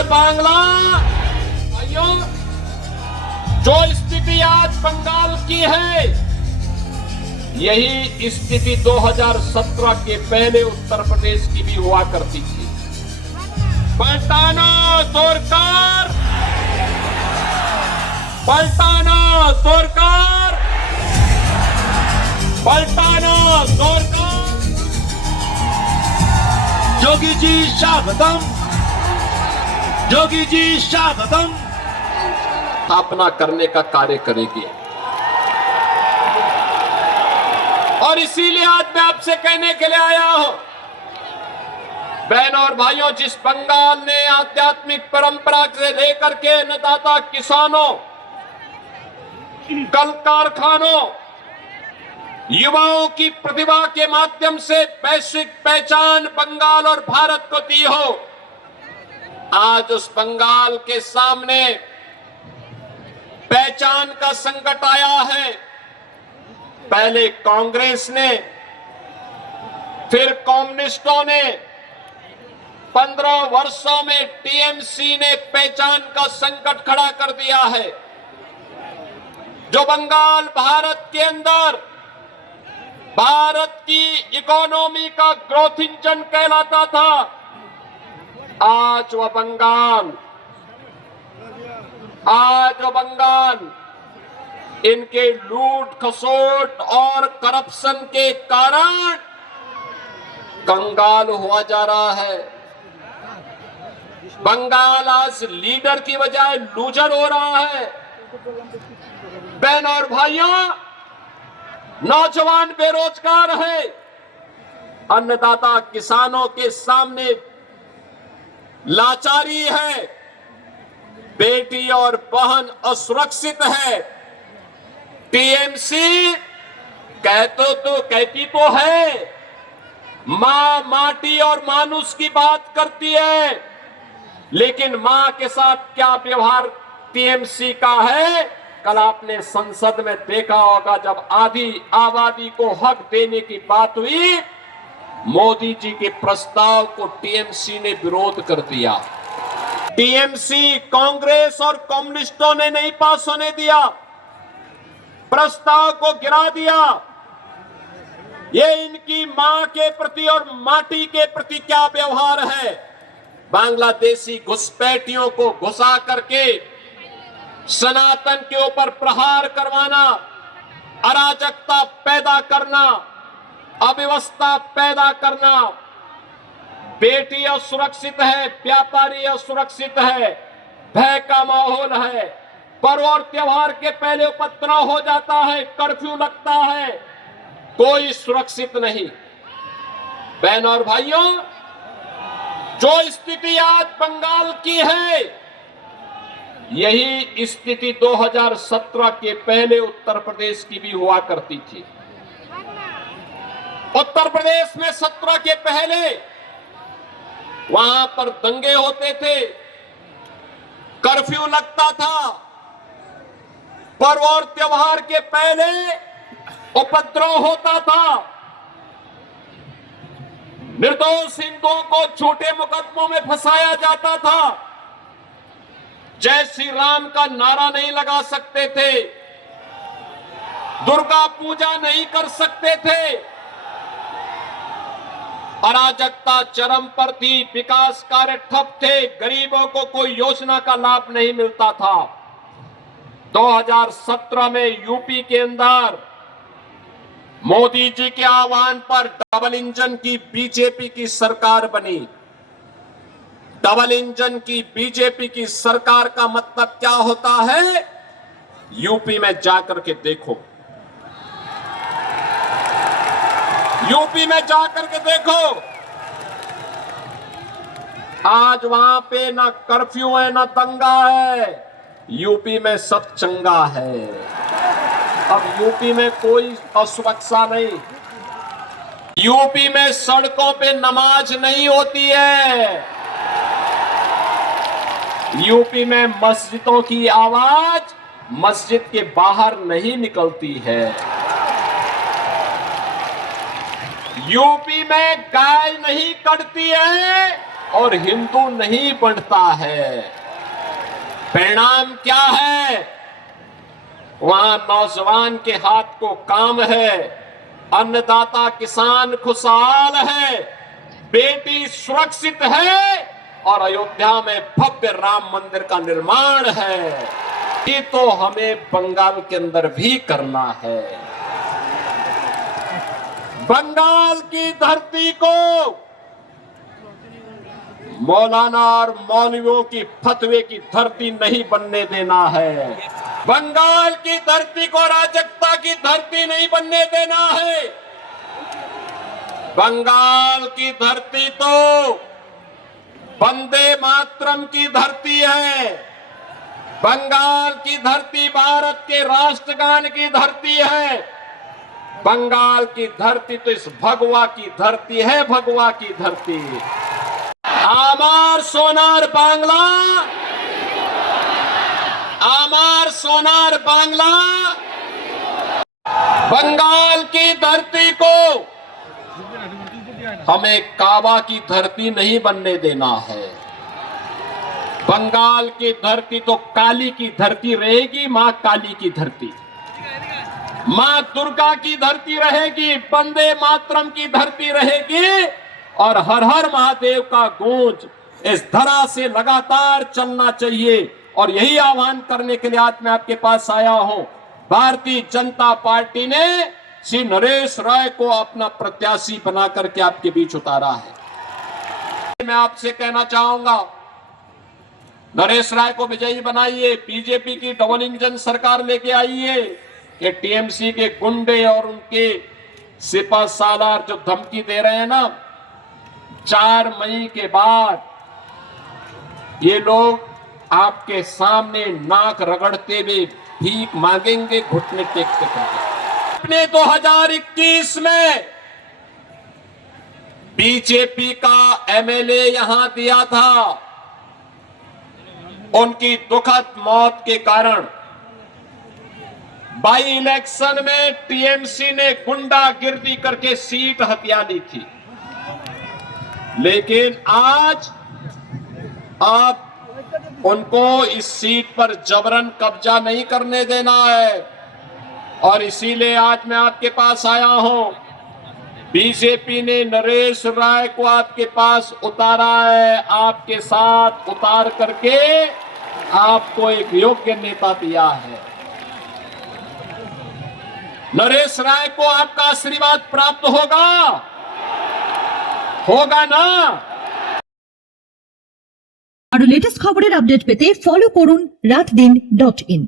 और बांग्ला, भाइयों, जो स्थिति आज बंगाल की है, यही स्थिति 2017 के पहले उत्तर प्रदेश की भी हुआ करती थी। पलटाना सरकार, पलटाना सरकार, पलटाना सरकार। जोगी जी स्वागतम, जोगी जी स्वागतम। स्थापना करने का कार्य करेगी। और इसीलिए आज मैं आपसे कहने के लिए आया हूं, बहनों और भाइयों, जिस बंगाल ने आध्यात्मिक परंपरा से लेकर के अन्नदाता किसानों, कल कारखानों, युवाओं की प्रतिभा के माध्यम से वैश्विक पहचान बंगाल और भारत को दी हो, आज उस बंगाल के सामने पहचान का संकट आया है। पहले कांग्रेस ने, फिर कम्युनिस्टों ने, 15 वर्षों में टीएमसी ने पहचान का संकट खड़ा कर दिया है। जो बंगाल भारत के अंदर भारत की इकोनॉमी का ग्रोथ इंजन कहलाता था, आज वो बंगाल इनके लूट खसोट और करप्शन के कारण कंगाल हुआ जा रहा है। बंगाल आज लीडर की बजाय लूजर हो रहा है। बहनों और भाइयों, नौजवान बेरोजगार है, अन्नदाता किसानों के सामने लाचारी है, बेटी और बहन असुरक्षित है। टीएमसी कहती तो है, मां माटी और मानुष की बात करती है, लेकिन मां के साथ क्या व्यवहार टीएमसी का है, कल आपने संसद में देखा होगा। जब आधी आबादी को हक देने की बात हुई, मोदी जी के प्रस्ताव को टीएमसी ने विरोध कर दिया। टीएमसी, कांग्रेस और कम्युनिस्टों ने नहीं पास होने दिया, प्रस्ताव को गिरा दिया। ये इनकी मां के प्रति और माटी के प्रति क्या व्यवहार है। बांग्लादेशी घुसपैठियों को घुसा करके सनातन के ऊपर प्रहार करवाना, अराजकता पैदा करना, अव्यवस्था पैदा करना। बेटी असुरक्षित है, व्यापारी असुरक्षित है, भय का माहौल है, पर्व और त्योहार के पहले उपद्रव हो जाता है, कर्फ्यू लगता है, कोई सुरक्षित नहीं। बहनों और भाइयों, जो स्थिति आज बंगाल की है, यही स्थिति 2017 के पहले उत्तर प्रदेश की भी हुआ करती थी। उत्तर प्रदेश में 17 के पहले वहां पर दंगे होते थे, कर्फ्यू लगता था, पर्व और त्योहार के पहले उपद्रव होता था, निर्दोष हिंदुओं को झूठे मुकदमों में फंसाया जाता था, जय श्री राम का नारा नहीं लगा सकते थे, दुर्गा पूजा नहीं कर सकते थे, अराजकता चरम पर थी, विकास कार्य ठप थे, गरीबों को कोई योजना का लाभ नहीं मिलता था। 2017 में यूपी के अंदर मोदी जी के आह्वान पर डबल इंजन की बीजेपी की सरकार बनी। डबल इंजन की बीजेपी की सरकार का मतलब क्या होता है, यूपी में जाकर के देखो, यूपी में जाकर के देखो। आज वहां पे ना कर्फ्यू है, ना दंगा है, यूपी में सब चंगा है। अब यूपी में कोई असुरक्षा नहीं, यूपी में सड़कों पे नमाज नहीं होती है, यूपी में मस्जिदों की आवाज मस्जिद के बाहर नहीं निकलती है, यूपी में गाय नहीं कटती है, और हिंदू नहीं बनता है। परिणाम क्या है? वहां नौजवान के हाथ को काम है, अन्नदाता किसान खुशहाल है, बेटी सुरक्षित है और अयोध्या में भव्य राम मंदिर का निर्माण है। ये तो हमें बंगाल के अंदर भी करना है। बंगाल की धरती को मौलाना और मौलवियों की फतवे की धरती नहीं बनने देना है। बंगाल की धरती को अराजकता की धरती नहीं बनने देना है। बंगाल की धरती तो वंदे मातरम की धरती है। बंगाल की धरती भारत के राष्ट्रगान की धरती है। बंगाल की धरती तो इस भगवा की धरती है, भगवा की धरती। आमार सोनार बांग्ला, आमार सोनार बांग्ला। बंगाल की धरती को हमें काबा की धरती नहीं बनने देना है। बंगाल की धरती तो काली की धरती रहेगी, मां काली की धरती, मां दुर्गा की धरती रहेगी, वंदे मातरम की धरती रहेगी और हर हर महादेव का गूंज इस धरा से लगातार चलना चाहिए। और यही आह्वान करने के लिए आज मैं आपके पास आया हूं। भारतीय जनता पार्टी ने श्री नरेश राय को अपना प्रत्याशी बना करके आपके बीच उतारा है। मैं आपसे कहना चाहूंगा, नरेश राय को विजयी बनाइए, बीजेपी की डबल इंजन सरकार लेके आइए। ये टीएमसी के गुंडे और उनके सिपह सालार जो धमकी दे रहे हैं ना, 4 मई के बाद ये लोग आपके सामने नाक रगड़ते हुए भीख मांगेंगे, घुटने टेकते करके। अपने 2021 में बीजेपी का एमएलए यहां दिया था, उनकी दुखद मौत के कारण बाई इलेक्शन में टीएमसी ने गुंडागिर्दी करके सीट हथिया ली थी। लेकिन आज आप उनको इस सीट पर जबरन कब्जा नहीं करने देना है और इसीलिए आज मैं आपके पास आया हूं। बीजेपी ने नरेश राय को आपके पास उतारा है, आपके साथ उतार करके आपको एक योग्य नेता दिया है। नरेश राय को आपका आशीर्वाद प्राप्त होगा ना? আরো লেটেস্ট খবরের আপডেট পেতে ফলো করুন রাতদিন.in।